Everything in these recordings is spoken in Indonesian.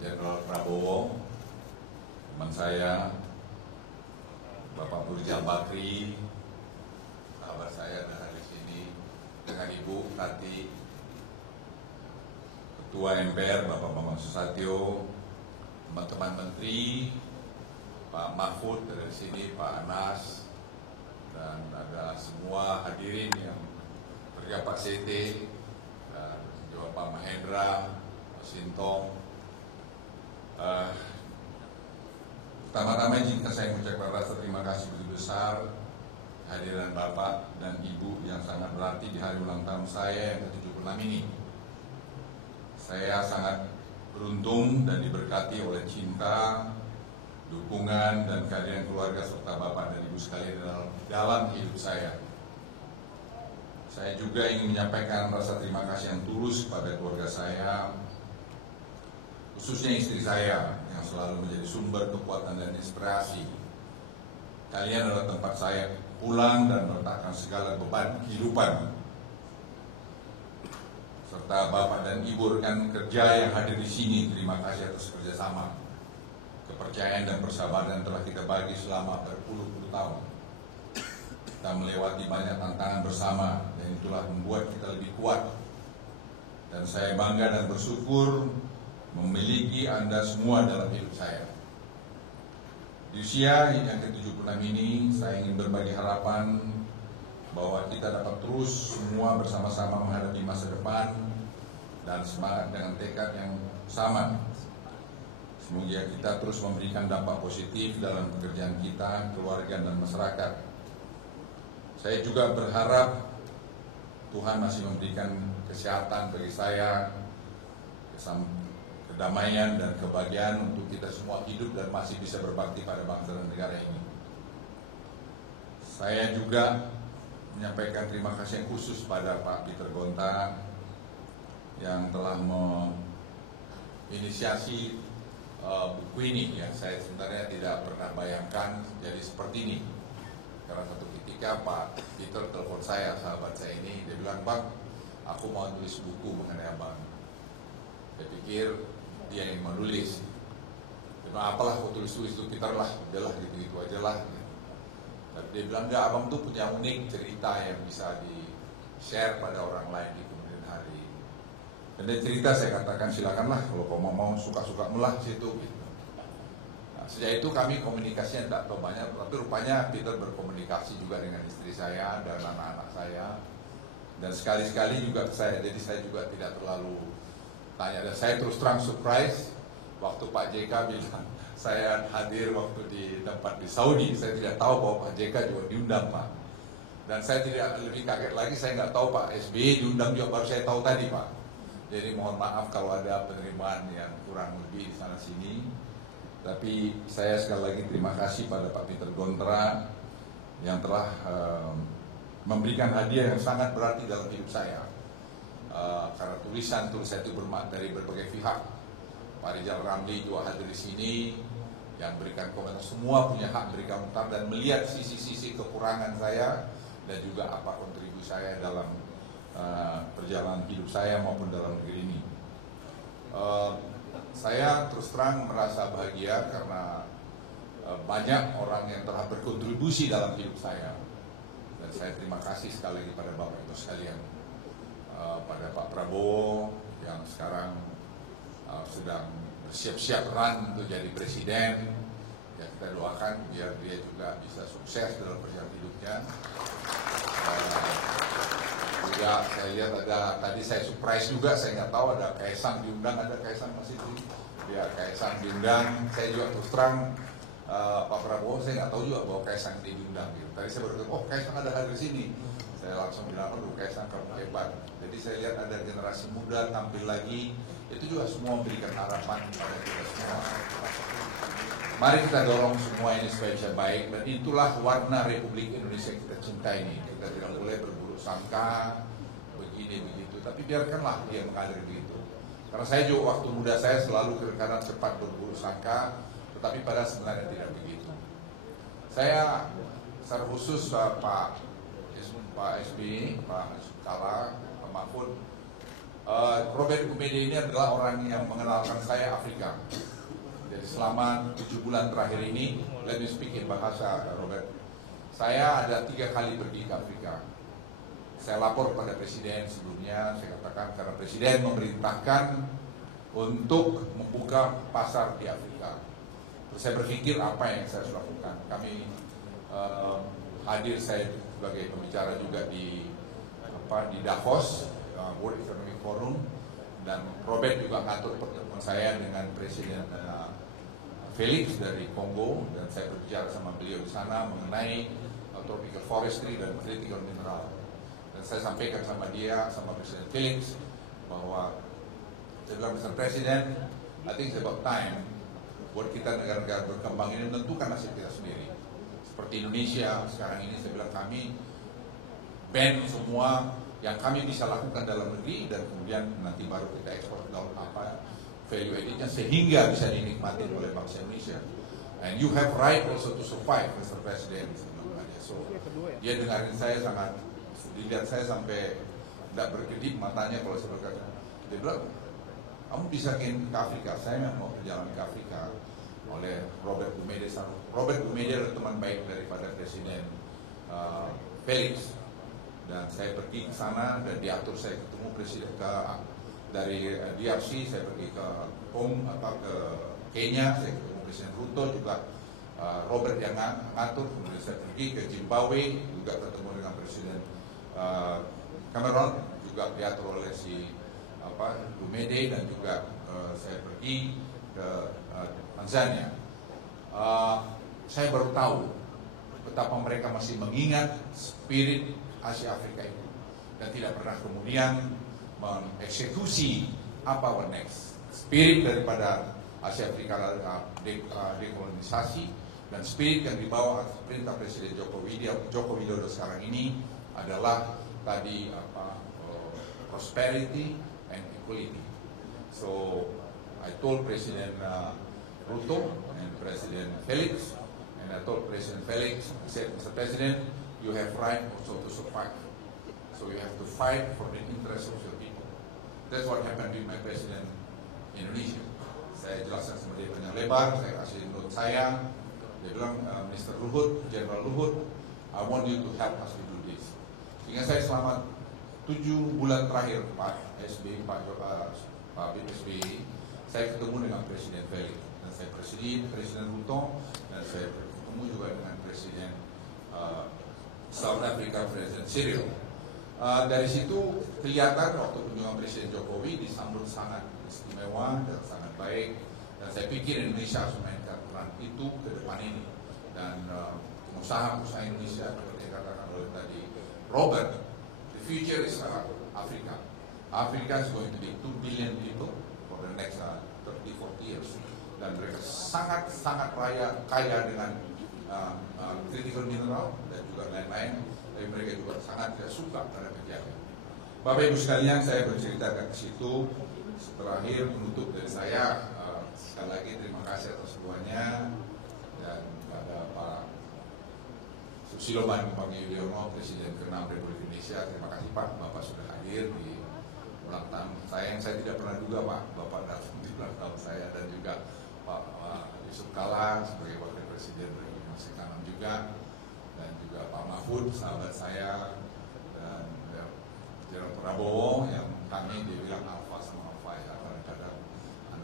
Jenderal Prabowo, teman saya, Bapak Burja Bakri, sahabat saya ada di sini, dengan Ibu Tati, Ketua MPR Bapak Bambang Susatyo, teman-teman Menteri, Pak Mahfud dari sini, Pak Anas, dan ada semua hadirin yang kerja Pak Sete, dan juga Pak Mahendra, Pak Sintong. Pertama-tama izinkan saya mengucapkan rasa terima kasih begitu besar kehadiran Bapak dan Ibu yang sangat berarti di hari ulang tahun saya yang ke-76 ini. Saya sangat beruntung dan diberkati oleh cinta, dukungan, dan kehadiran keluarga serta Bapak dan Ibu sekalian dalam hidup saya. Saya juga ingin menyampaikan rasa terima kasih yang tulus kepada keluarga saya, khususnya istri saya yang selalu menjadi sumber kekuatan dan inspirasi. Kalian adalah tempat saya pulang dan meletakkan segala beban kehidupan. Serta Bapak dan Ibu rekan kerja yang hadir di sini, terima kasih atas kerjasama, kepercayaan dan persahabatan telah kita bagi selama berpuluh-puluh tahun. Kita melewati banyak tantangan bersama dan itulah membuat kita lebih kuat. Dan saya bangga dan bersyukur memiliki Anda semua dalam hidup saya. Di usia yang ke-76 ini, saya ingin berbagi harapan bahwa kita dapat terus semua bersama-sama menghadapi masa depan dan semangat dengan tekad yang sama. Semoga kita terus memberikan dampak positif dalam pekerjaan kita, keluarga, dan masyarakat. Saya juga berharap Tuhan masih memberikan kesehatan bagi saya, kedamaian dan kebahagiaan untuk kita semua hidup dan masih bisa berbakti pada bangsa dan negara ini. Saya juga menyampaikan terima kasih yang khusus pada Pak Peter Gonta yang telah menginisiasi buku ini. Ya, saya sebenarnya tidak pernah bayangkan jadi seperti ini. Karena satu ketika Pak Peter telepon saya, sahabat saya ini, dia bilang, "Bang, aku mau tulis buku mengenai Abang." Saya pikir dia yang menulis. Karena apalah aku tulis-tulis itu, Peter lah, udahlah gitu-gitu aja lah. Tapi dia bilang, enggak, Abang tuh punya unik cerita yang bisa di-share pada orang lain di kemudian hari. Dan dia cerita, saya katakan silakanlah, kalau kau mau suka-suka melah situ gitu. Nah, sejak itu kami komunikasinya tidak terlalu banyak, tapi rupanya Peter berkomunikasi juga dengan istri saya dan anak-anak saya. Dan sekali-sekali juga ke saya, jadi saya juga tidak terlalu tanya. Dan saya terus terang surprise waktu Pak JK bilang saya hadir waktu di tempat di Saudi. Saya tidak tahu bahwa Pak JK juga diundang, Pak. Dan saya tidak lebih kaget lagi, saya nggak tahu Pak SBY diundang juga, baru saya tahu tadi, Pak. Jadi mohon maaf kalau ada penerimaan yang kurang lebih di sana sini. Tapi saya sekali lagi terima kasih pada Pak Peter Gonta yang telah memberikan hadiah yang sangat berarti dalam hidup saya. Karena tulisan itu bermakna dari berbagai pihak. Pak Rizal Ramli juga hadir di sini yang berikan komentar, semua punya hak berikan komentar dan melihat sisi-sisi kekurangan saya dan juga apa kontribusi saya dalam perjalanan hidup saya maupun dalam negeri ini. Saya terus terang merasa bahagia karena banyak orang yang telah berkontribusi dalam hidup saya. Dan saya terima kasih sekali lagi pada Bapak Ibu sekalian, pada Pak Prabowo yang sekarang sedang bersiap-siap run untuk jadi presiden. Ya, kita doakan biar dia juga bisa sukses dalam perjalanan hidupnya. Juga saya lihat ada, tadi saya surprise juga, saya nggak tahu ada Kaisang diundang, ada Kaisang masih di, ya Kaisang diundang. Saya juga terus terang Pak Prabowo, saya nggak tahu juga bahwa Kaisang diundang. Gitu. Tadi saya baru tahu, oh Kaisang ada hadir di sini. Saya langsung bilang, aduh Kaisang kamu hebat. Jadi saya lihat ada generasi muda tampil lagi, itu juga semua memberikan harapan kepada kita semua. Mari kita dorong semua ini supaya bisa baik, dan itulah warna Republik Indonesia kita cinta ini. Kita tidak boleh berburuk sangka begini begitu, tapi biarkanlah dia mengalir begitu. Karena saya juga waktu muda saya selalu kadang cepat berburuk sangka, tetapi pada sebenarnya tidak begitu. Saya secara khusus Pak SBY, Pak Kala, Pak Mahfud, Robert Gumede ini adalah orang yang mengenalkan saya Afrika. Jadi selama 7 bulan terakhir ini, let me speak in bahasa Robert. Saya ada 3 kali pergi ke Afrika. Saya lapor pada Presiden sebelumnya, saya katakan karena Presiden memerintahkan untuk membuka pasar di Afrika. Terus saya berpikir apa yang saya harus lakukan. Kami hadir, saya sebagai pembicara juga di Davos, World Economic Forum, dan Robert juga ngatur pertemuan saya dengan Presiden Felix dari Kongo, dan saya berbicara sama beliau di sana mengenai tropical forestry dan critical mineral. Dan saya sampaikan sama dia, sama Presiden Felix, bahwa saya bilang, Mr. President, I think it's about time buat kita negara-negara berkembang ini menentukan nasib kita sendiri. Seperti Indonesia sekarang ini, saya bilang kami ban semua yang kami bisa lakukan dalam negeri, dan kemudian nanti baru kita ekspor dalam value added-nya sehingga bisa dinikmati oleh bangsa Indonesia. And you have right also to survive, Mr. President. So, dia dengarin saya sangat, dilihat saya sampai tidak berkedip matanya kalau saya berkata. Dia bilang, kamu bisa ke Afrika, saya mau perjalanan ke Afrika oleh Robert Gumede. Robert Gumede adalah teman baik daripada Presiden Felix. Dan saya pergi ke sana dan diatur, saya ketemu presiden dari DRC, saya pergi ke Kenya, saya ketemu Presiden Ruto juga, Robert yang ngatur. Kemudian saya pergi ke Zimbabwe, juga ketemu dengan Presiden Cameron, juga diatur oleh si Gumede, dan juga saya pergi ke Tanzania. Saya baru tahu betapa mereka masih mengingat spirit Asia Afrika itu, dan tidak pernah kemudian mengeksekusi apa what next. Spirit daripada Asia Afrika adalah dekolonisasi, dan spirit yang dibawa atas perintah Presiden Joko Widodo sekarang ini adalah tadi prosperity and equality. So I told President Ruto and President Felix, and I told President Felix, I said, Mr. President, you have right also to survive. So you have to fight for the interest of your people. That's what happened with my President Indonesia. Saya jelaskan sama dia panjang lebar, saya kasih note saya. Dia bilang, Mr. Luhut, General Luhut, I want you to help us to do this. Sehingga saya selama 7 bulan terakhir, Pak SBY, Pak SBY, saya ketemu dengan Presiden Felix, dan saya Presiden Ruto, dan saya ketemu juga dengan Presiden South Africa, Presiden Cyril. Dari situ kelihatan waktu kunjungan Presiden Jokowi disambut sangat istimewa dan sangat baik, dan saya pikir Indonesia harus mainkan peran itu ke depan ini, dan pengusaha-pengusaha Indonesia seperti yang katakan oleh tadi Robert, the future is Africa. Africa is going to be 2 billion people for the next 30-40 years, dan mereka sangat kaya dengan critical mineral dan juga lain-lain, tapi mereka juga sangat suka pada kerjanya. Bapak Ibu sekalian, saya bercerita ke situ. Terakhir penutup dari saya, sekali lagi terima kasih atas semuanya, dan pada Pak Susilo Bambang Yudhoyono, Presiden ke-6 Republik Indonesia, terima kasih Pak, Bapak sudah hadir di ulang tahun saya yang saya tidak pernah duga Pak, Bapak datang di ulang tahun saya, dan juga Pak Yusuf Kalla sebagai Wakil Presiden sekarang juga, dan juga Pak Mahfud sahabat saya, dan Jenderal Prabowo yang kami dibilang alfa sama alfa ya kadang-kadang,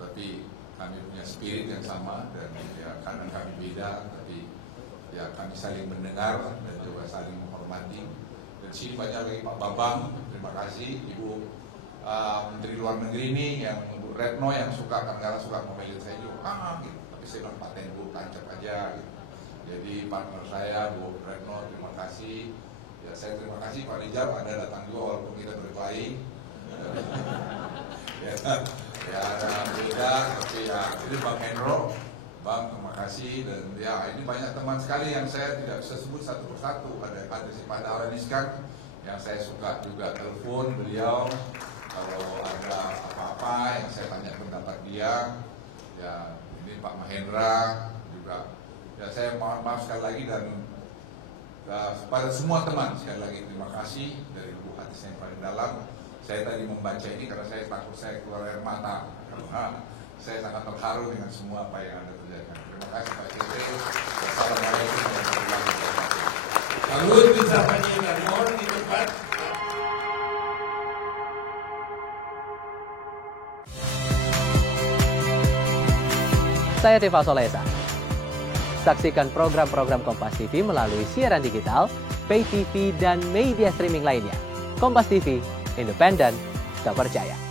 tapi kami punya spirit yang sama, dan ya kadang kami beda, tapi ya kami saling mendengar dan juga saling menghormati. Dan sini banyak lagi Pak Bambang, terima kasih Ibu Menteri Luar Negeri ini, yang Bu Retno yang suka kadang-kadang suka ngomelin saya juga, gitu. Tapi saya bilang paten Bu, tancap aja gitu. Jadi partner saya Bu Retno, terima kasih. Ya saya terima kasih Pak Rijal, Anda datang juga walaupun kita berkelahi. ya ada beda, tapi ya ini Bang Hendro, Bang terima kasih, dan ya ini banyak teman sekali yang saya tidak bisa sebut satu persatu. Ada si Pak Dahlan Iskan yang saya suka juga telepon beliau kalau ada apa-apa yang saya tanya pendapat dia. Ya ini Pak Mahendra juga. Ya saya maaf sekali lagi, dan pada semua teman sekali lagi terima kasih dari lubuk hati saya yang paling dalam. Saya tadi membaca ini karena saya takut saya keluar air mata. Karena saya sangat terharu dengan semua apa yang Anda kerjakan. Terima kasih Pak Cete. Wassalamualaikum warahmatullahi wabarakatuh. Salut bisa panjangkan mohon di tempat. Saya Tifa Solesa. Saksikan program-program Kompas TV melalui siaran digital, pay TV, dan media streaming lainnya. Kompas TV, independen, terpercaya.